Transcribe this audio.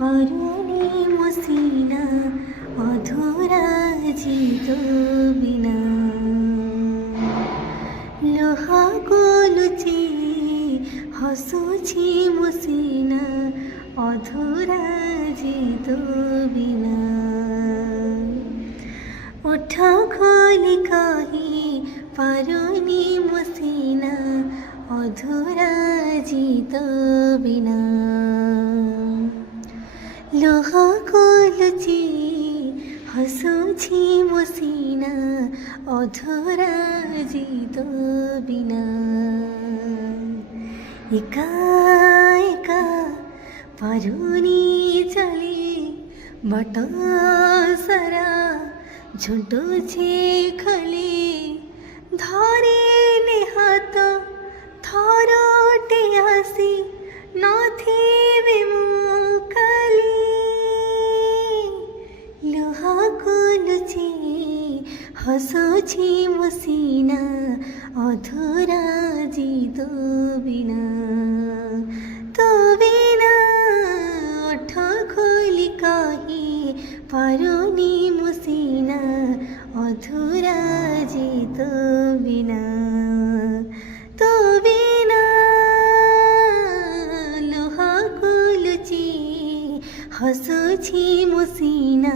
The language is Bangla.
অরুণে মসিনা অধরা জিত বিনা লোহা কলুচি হসুছি মসিনা অধরা জিত বিনা ওঠ খোলি কহি পারুনি মসিনা অধরা জিত বিনা লোহা কলুচি হসুছি মসিনা অধরা জিত বিনা একা একা পারুনি চলি বাট সারা ঝুঁটুছে খালি ধরে নেহাত থরটে আসি নথিবে মুকালি লোহা কলুচি হসুছি মসিনা অধরা জিত বিনা তো বিনা